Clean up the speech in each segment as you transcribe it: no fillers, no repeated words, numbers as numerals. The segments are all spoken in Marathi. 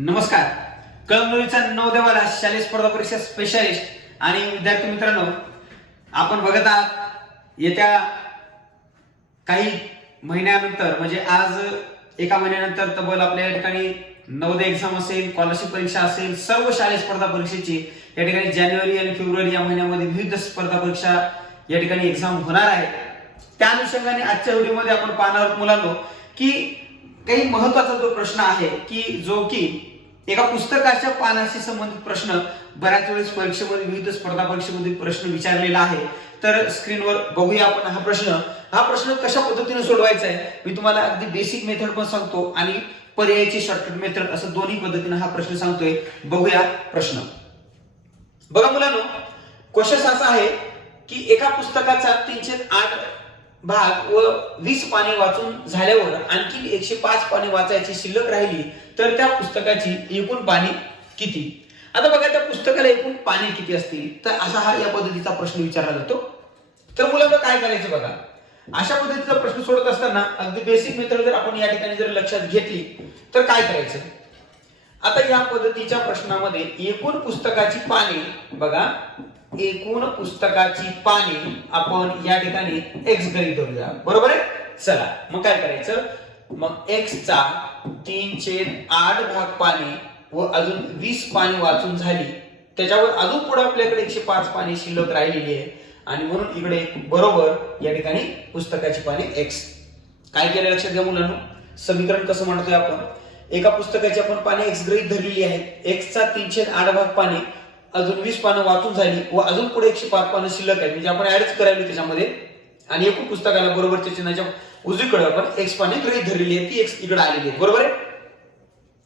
नमस्कार. कळमनुरीचा नवोदयवाला शालेय स्पर्धा परीक्षा स्पेशालिस्ट आणि विद्यार्थी मित्रांनो, आपण बघत आहात येत्या काही महिन्यानंतर म्हणजे आज एका महिन्यानंतर तब्बल आपल्या या ठिकाणी नवोदय एक्झाम असेल, स्कॉलरशिप परीक्षा असेल, सर्व शालेय स्पर्धा परीक्षेची या ठिकाणी जानेवारी आणि फेब्रुवारी या महिन्यामध्ये विविध स्पर्धा परीक्षा या ठिकाणी एक्झाम होणार आहे. त्या अनुषंगाने आजच्या व्हिडिओमध्ये आपण पाहणार आहोत मुलांनो की काही महत्त्वाचा जो प्रश्न आहे की जो की एका पुस्तकाच्या पानाशी संबंधित प्रश्न बऱ्याच वेळेस परीक्षेमध्ये विविध स्पर्धा परीक्षेमध्ये प्रश्न विचारलेला आहे. तर स्क्रीनवर बघूया आपण हा प्रश्न कशा पद्धतीने सोडवायचा आहे. मी तुम्हाला अगदी बेसिक मेथड पण सांगतो आणि पर्यायाची शॉर्टकट मेथड असं दोन्ही पद्धतीने हा प्रश्न सांगतोय. बघूया प्रश्न. बघा मुलांनो, क्वेश्चन असा आहे की एका पुस्तकाचा 308 भाग व 20 पाने वाचून झाल्यावर आणखी 105 पाने वाचायची शिल्लक राहिली तर त्या पुस्तकाची एकूण पाने किती? आता बघा, त्या पुस्तकाला एकूण पाने किती असतील तर असा हा या पद्धतीचा प्रश्न विचारला जातो. तर मुलांना काय करायचं बघा, अशा पद्धतीचा प्रश्न सोडत असताना अगदी बेसिक मेथड जर आपण या ठिकाणी जर लक्षात घेतली तर काय करायचं. आता या पद्धतीच्या प्रश्नामध्ये एकूण पुस्तकाची पाने बघा, एकूण पुस्तकाची पाने आपण या ठिकाणी x गृहीत धरूया. बरोबर आहे. चला मग काय करायचं, मग x चा 3/8 भाग पाने व अजून 20 पाने वाचून झाली, त्याच्यावर अजून पुढे आपल्याकडे 105 पाने शिल्लक राहिलेली आहे आणि म्हणून इकडे बरोबर या ठिकाणी पुस्तकाची पाने x. काय केलं लक्षात घ्या मुलांनो, समीकरण कसं म्हणतोय आपण, एका पुस्तकाची आपण पाने x गृहीत धरलेली आहेत. x चा 3/8 भाग पाने अजून 20 पानं वाचून झाली व अजून पुढे 105 पानं शिल्लक आहे, म्हणजे आपण ऍडच करावी त्याच्यामध्ये आणि एकूण पुस्तकाला बरोबरच्या चिन्हाच्या उजवीकडे आपण x पाने गृहीत धरलेली आहे, ती x इकडे आलेली आहे. बरोबर आहे.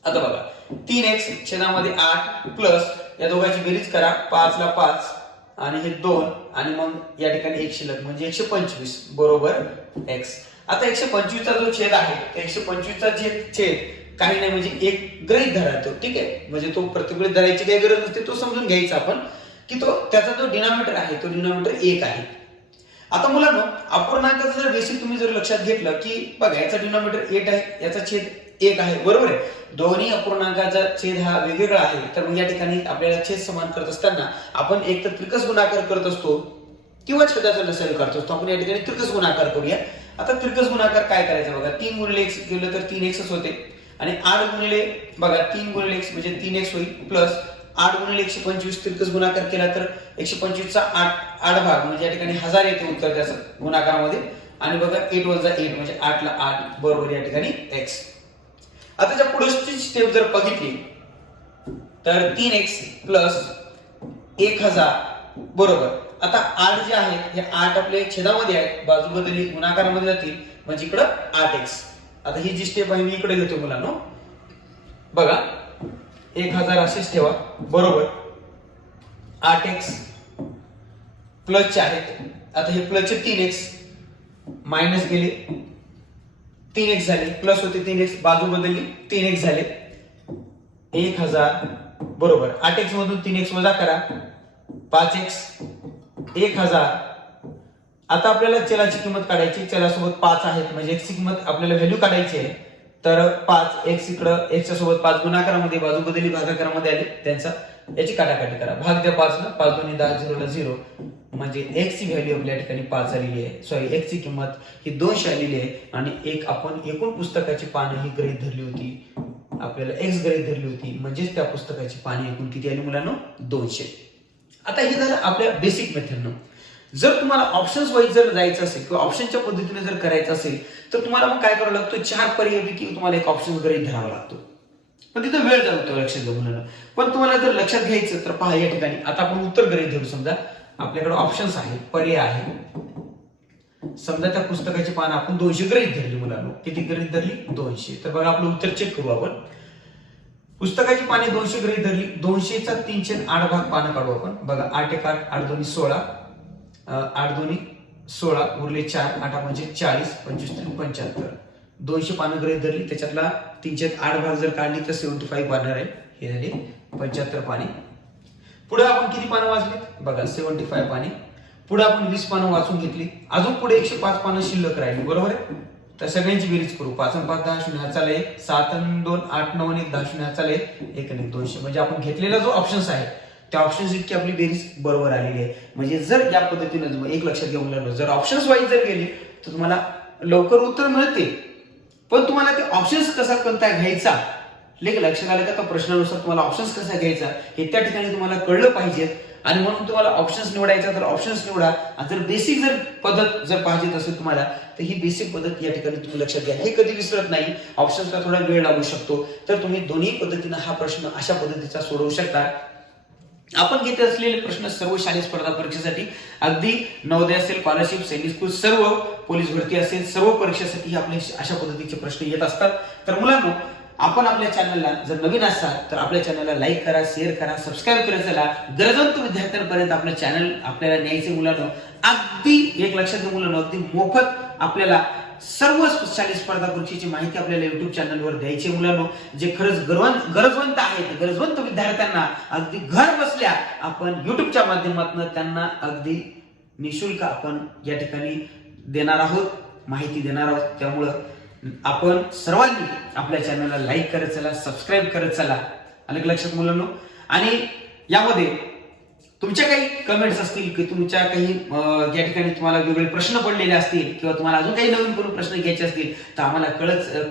आता बघा, 3x छेदामध्ये 8 प्लस या दोघांची बेरीज करा, 5 ला 5 आणि हे 2 आणि मग या ठिकाणी 1 शिल्लक म्हणजे 125 बरोबर x. आता 125 चा जो छेद आहे, 125 चा छेद काही नाही म्हणजे एक गृहीत धरायचो. ठीक आहे, म्हणजे तो प्रत्येक वेळी धरायची काही गरज नसते, तो समजून घ्यायचा आपण की तो त्याचा जो डिनॉमिनेटर आहे तो डिनॉमिनेटर 1 आहे. आता मुलांनो, अपूर्णांकाचं जर बेसिक तुम्ही जर लक्षात घेतलं की बघा, याचा डिनॉमिनेटर 8 आहे, याचा छेद 1 आहे. बरोबर आहे. दोन्ही अपूर्णांकाचा छेद हा वेगवेगळा आहे, तर मग या ठिकाणी आपल्याला छेद समान करत असताना आपण एक तर त्रिकस गुणाकार करत असतो किंवा छेदाचा लसावी करत असतो. आपण या ठिकाणी त्रिकस गुणाकार करूया. आता त्रिकस गुणाकार काय करायचा बघा, 3 गुणिले x केलं तर 3x होते आणि 8 गुणिले बघा 3 गुणिले x म्हणजे 3x होईल प्लस 8 गुणिले 125 त्रिकस गुणाकार केला तर 125 चा 8 भाग म्हणजे या ठिकाणी 1000 येते उत्तर त्याचं गुणाकारामध्ये आणि बघा 8 वजा 8 म्हणजे 8 ला 8 बरोबर या ठिकाणी x. आता ज्या पुढची स्टेप जर बघितली तर 3x प्लस 1000 बरोबर. आता 8 जे आहे हे 8 आपले छेदामध्ये आहेत, बाजू बदलली गुणाकारामध्ये जातील म्हणजे इकडं 8x. आता ही जी स्टेप आहे मी इकडे घेतो मुलांनो, बघा 1000 असेच ठेवा बरोबर 8x प्लसचे आहेत. आता हे प्लसचे 3x मायनस गेले 3x झाले, प्लस होते 3x बाजू बदलली 3x झाले 1000 बरोबर 8x मधून 3x वजा करा 5x 1000. आता आपल्याला चलाची किंमत काढायची, चलासोबत 5 आहेत म्हणजे x ची किंमत आपल्याला व्हॅल्यू काढायची आहे. तर 5x इकडं x च्या सोबत 5 गुणाकारामध्ये बाजू बदलली भागाकारामध्ये आली, त्यांचा याची काटाकाटी करा, भाग द्या 5 ला, 5 2 10 0 ला 0 म्हणजे x ची व्हॅल्यू आपल्या ठिकाणी 5 आलेली आहे. सॉरी, x ची किंमत ही 200 आलेली आहे आणि एक आपण एकूण पुस्तकाची पाने ही गृहीत धरली होती, आपल्याला x गृहीत धरली होती म्हणजेच त्या पुस्तकाची पाने एकूण किती आली मुलांनो 200. आता हे झालं आपल्या बेसिक मेथडनं. जर तुम्हाला ऑप्शन्स वाईज जर जायचं असेल किंवा ऑप्शनच्या पद्धतीने जर करायचं असेल तर तुम्हाला मग काय करावं लागतं, 4 पर्यायापैकी तुम्हाला एक ऑप्शन गृहीत धरावा लागतो, पण तिथं वेळ जातो लक्षात घ्या मुलांना. पण तुम्हाला जर लक्षात घ्यायचं तर पहा, या ठिकाणी आता आपण उत्तर गृहीत धरू. समजा आपल्याकडे ऑप्शन्स आहेत, पर्याय आहे. समजा त्या पुस्तकाची पान आपण 200 गृहीत धरली मुलांना, किती गृहीत धरली 200. तर बघा आपलं उत्तर चेक करू आपण. पुस्तकाची पाने 200 गृहीत धरली, 200 चा 3/8 भाग पानं काढू आपण. बघा 8 1 8 8 2 16 8 2 16 उरले 4 8 म्हणजे 40 25 75. 200 पानं गृहीत धरली, त्याच्यातला 3/8 भाग जर काढली तर 75 पानं आहे, हे झाले 75 पाने. पुढे आपण किती पानं वाचली बघा 75 पाने. पुढे आपण 20 पानं वाचून घेतली, अजून पुढे 105 पानं शिल्लक राहिली. बरोबर आहे. तर सगळ्यांची बेरीज करू. 5 आणि 5 10 शून्य हाताला 1, 7 आणि 2 8 9 आणि 1 10 शून्य हाताला 1 आणि 200. म्हणजे आपण घेतलेला जो ऑप्शन्स आहे त्या ऑप्शन्स इतकी आपली बेरीज बरोबर आलेली आहे. म्हणजे जर या पद्धतीने एक लक्षात घेऊन मुलांना, जर ऑप्शन्स वाईज जर गेली तर तुम्हाला लवकर उत्तर मिळते, पण तुम्हाला ते ऑप्शन्स कसा कोणता घ्यायचा लक्षात आलं का? त्या प्रश्नानुसार तुम्हाला ऑप्शन्स कसा घ्यायचा हे त्या ठिकाणी तुम्हाला कळलं पाहिजे. आणि म्हणून तुम्हाला ऑप्शन्स निवडायचा तर ऑप्शन्स निवडा. जर बेसिक जर पद्धत जर पाहिजे असेल तुम्हाला तर ही बेसिक पद्धत या ठिकाणी तुम्ही लक्षात घ्या. हे कधी विसरत नाही. ऑप्शन्सला थोडा वेळ लागू शकतो, तर तुम्ही दोन्ही पद्धतीने हा प्रश्न अशा पद्धतीचा सोडवू शकता. आपण घेत असलेले प्रश्न सर्व शालेय स्पर्धा परीक्षेसाठी, अगदी नवोदय असेल, स्कॉलरशिप, सैनिक स्कूल, सर्व पोलीस भरती असेल, सर्व परीक्षेसाठी आपले अशा पद्धतीचे प्रश्न येत असतात. तर मुलांनो, आपण आपल्या चॅनलला जर नवीन असाल तर आपल्या चॅनलला लाईक करा, शेअर करा, सबस्क्राईब करा. चला गरजवंत विद्यार्थ्यांपर्यंत आपलं चॅनल आपल्याला न्यायचे मुलांनो. अगदी एक लक्षात घ्या मुलांनो, अगदी मोफत आपल्याला सर्व शालेय स्पर्धा परीक्षेची माहिती आपल्याला युट्यूब चॅनलवर द्यायची मुलांनो. जे खरंच गरजवंत आहेत, गरजवंत विद्यार्थ्यांना अगदी घर बसल्या आपण युट्यूबच्या माध्यमातून त्यांना अगदी निशुल्क आपण या ठिकाणी देणार आहोत, माहिती देणार आहोत. त्यामुळं आपण सर्वांनी आपल्या चॅनलला लाईक करत चला, सबस्क्राईब करत चला. अलग लक्षात मुलांनो. आणि यामध्ये तुमच्या काही कमेंट्स असतील की तुमच्या काही या ठिकाणी तुम्हाला वेगवेगळे प्रश्न पडलेले असतील किंवा तुम्हाला अजून काही नवीन करून प्रश्न घ्यायचे असतील तर आम्हाला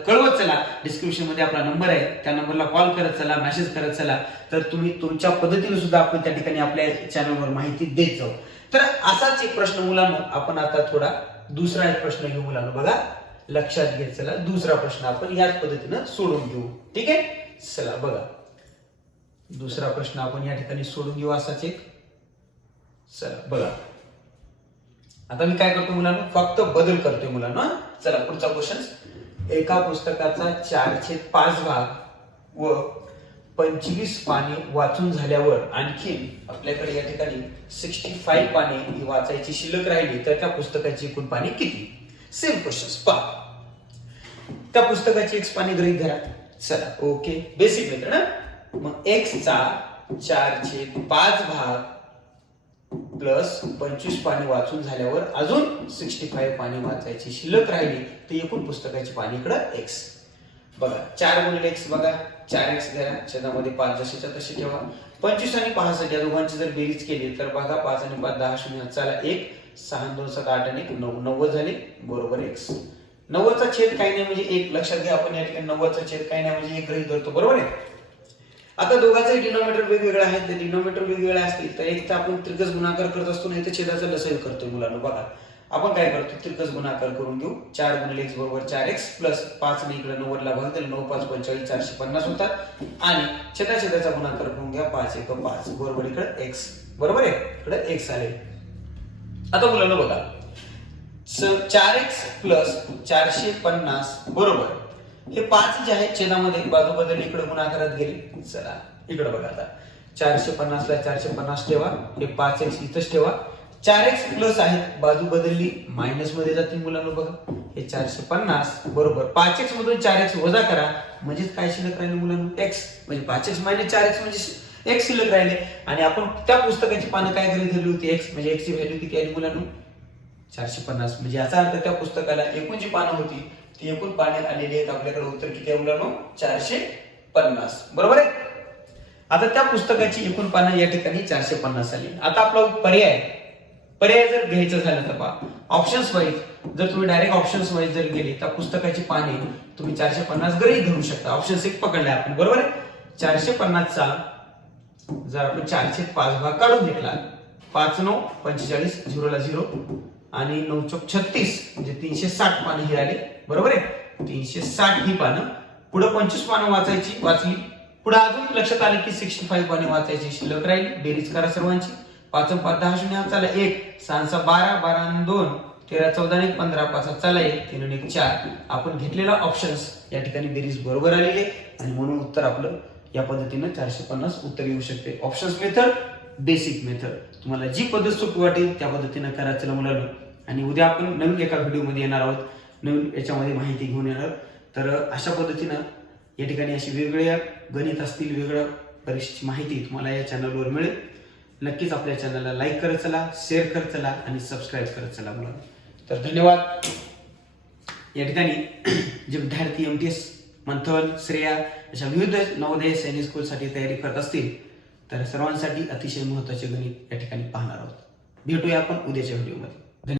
कळवत चला. डिस्क्रिप्शन मध्ये आपला नंबर आहे, त्या नंबरला कॉल करत चला, मेसेज करत चला. तर तुम्ही तुमच्या पद्धतीने सुद्धा आपण त्या ठिकाणी आपल्या चॅनलवर माहिती देत जाऊ. तर असाच एक प्रश्न मुलांनो, आपण आता थोडा दुसरा एक प्रश्न घेऊ मुलांनो. बघा लक्षात घ्या. चला दुसरा प्रश्न आपण याच पद्धतीने सोडून घेऊ. ठीक आहे, चला बघा दुसरा प्रश्न आपण या ठिकाणी सोडून घेऊ असाच एक. चला बघा, आता मी काय करतो मुलांना, फक्त बदल करतोय मुलांना. चला पुढचा क्वेश्चन. एका पुस्तकाचा 4/5 भाग व 25 पाने वाचून झाल्यावर आणखी आपल्याकडे या ठिकाणी 65 पाने ही वाचायची शिल्लक राहिली तर त्या पुस्तकाची एकूण पाने किती? सेम क्वेश्चन्स पहा. त्या पुस्तकाची x पाने गृहीत धरा. चला ओके, बेसिक मेथड ना. मग x चा 4/5 भाग प्लस 25 पाने वाचून झाल्यावर अजून 65 पाने वाचायची शिल्लक राहिली तर एकूण पुस्तकाची पाने इकडे x. बघा 4 गुणिले x, बघा 4x घ्या, छेदामध्ये 5 जशीच्या तशी ठेवा. 25 आणि 65 या दोघांची जर बेरीज केली तर बघा 5 आणि 5 10 शून्य चला 1, 6 2 7 8 आणि 1 9, 90 झाले बरोबर x. 90 चा छेद काही नाही म्हणजे 1. लक्षात घ्या आपण या ठिकाणी 90 चा छेद काही नाही म्हणजे 1 गृहीत धरतो, बरोबर आहे. आता दोघांचे डिनोमिनेटर वेगवेगळे आहेत, ते डिनोमिनेटर वेगवेगळे असतील तर एक तर आपण त्रिकस गुणाकार करत असतो, नाही तर छेदाचा लसाही करतोय मुलांना. बघा आपण काय करतो, त्रिकस गुणाकार करून घेऊ. 4 गुणिले x बरोबर 4x प्लस 5 ने इकडे 90 ला भाग दिला, 9 5 45 450 होतात आणि छेदाचा गुणाकार करून घ्या. 5 1 5 बरोबर इकडे x, बरोबर आहे, इकडे x आले. आता मुलांना बघा 4x प्लस 450 बरोबर हे 5 जे आहे छेदामध्ये बाजू बदलली, इकडे गुणाकारात गेली. चला इकडे बघा, आता 450 ला 450 ठेवा, हे 5x इथंच ठेवा. 4x प्लस आहे, बाजू बदलली, मायनस मध्ये जातील मुलांना. बघा हे 450 बरोबर 5x मधून 4x वजा करा म्हणजे काय शिल्लक राहिले मुलांना x, म्हणजे 5x मायनस 4x म्हणजे x शिल्लक राहिले. आणि आपण त्या पुस्तकाची पानं काय गृहीत धरली होती x, म्हणजे x ची व्हॅल्यू किती आली मुलांना 450. म्हणजे याचा अर्थ त्या पुस्तकाला एकूण जी पानं होती ती एकूण पाने आलेली आहेत. आपल्याकडे उत्तर किती आहे मुलांना 450, बरोबर आहे. आता त्या पुस्तकाची एकूण पानं या ठिकाणी 450 आली. आता आपला पर्याय जर घ्यायचं झालं तर पहा ऑप्शन्स वाईज, जर तुम्ही डायरेक्ट ऑप्शन्स वाईज जर गेले तर पुस्तकाची पाने तुम्ही 450 गृहीत धरू शकता. ऑप्शन 1 पकडले आपण, बरोबर आहे. 450 चा जर आपण 4/5 भाग काढून घेतला, 5 9 45 0 ला 0 आणि 9 चौक 36 म्हणजे 360 पाने ही आली, बरोबर आहे. 360 ही पानं, पुढे 25 पानं वाचली, पुढे अजून लक्षात आलं की 65 पाने वाचायची शिल्लक राहिली. बेरीज करा सर्वांची. 5 5 10 शून्य चला 1, 6 6 12 12 आणि 2 13 14 आणि 15 5 चला 1 3 आणि 1 4. आपण घेतलेला ऑप्शन्स या ठिकाणी बेरीज बरोबर आलेली आहे आणि म्हणून उत्तर आपलं या पद्धतीने 450 उत्तर येऊ शकते. ऑप्शन्स मेथड, बेसिक मेथड, तुम्हाला जी पद्धत सोपी वाटेल त्या पद्धतीने करायचं मुलांना. आणि उद्या आपण नवीन एका व्हिडिओ मध्ये येणार आहोत, नवीन याच्यामध्ये माहिती घेऊन येणार. तर अशा पद्धतीनं या ठिकाणी अशी वेगवेगळ्या गणित असतील, वेगवेगळ्या परीक्षेची माहिती तुम्हाला या चॅनलवर मिळेल. नक्कीच आपल्या चॅनलला लाईक करत चला, शेअर करत चला आणि सबस्क्राईब करत चला मुलांना. तर धन्यवाद. या ठिकाणी जे विद्यार्थी MTS, मंथन, श्रेया अशा विविध नवोदय सैनिक स्कूलसाठी तयारी करत असतील तर सर्वांसाठी अतिशय महत्त्वाचे गणित या ठिकाणी पाहणार आहोत. भेटूया आपण उद्याच्या व्हिडिओमध्ये.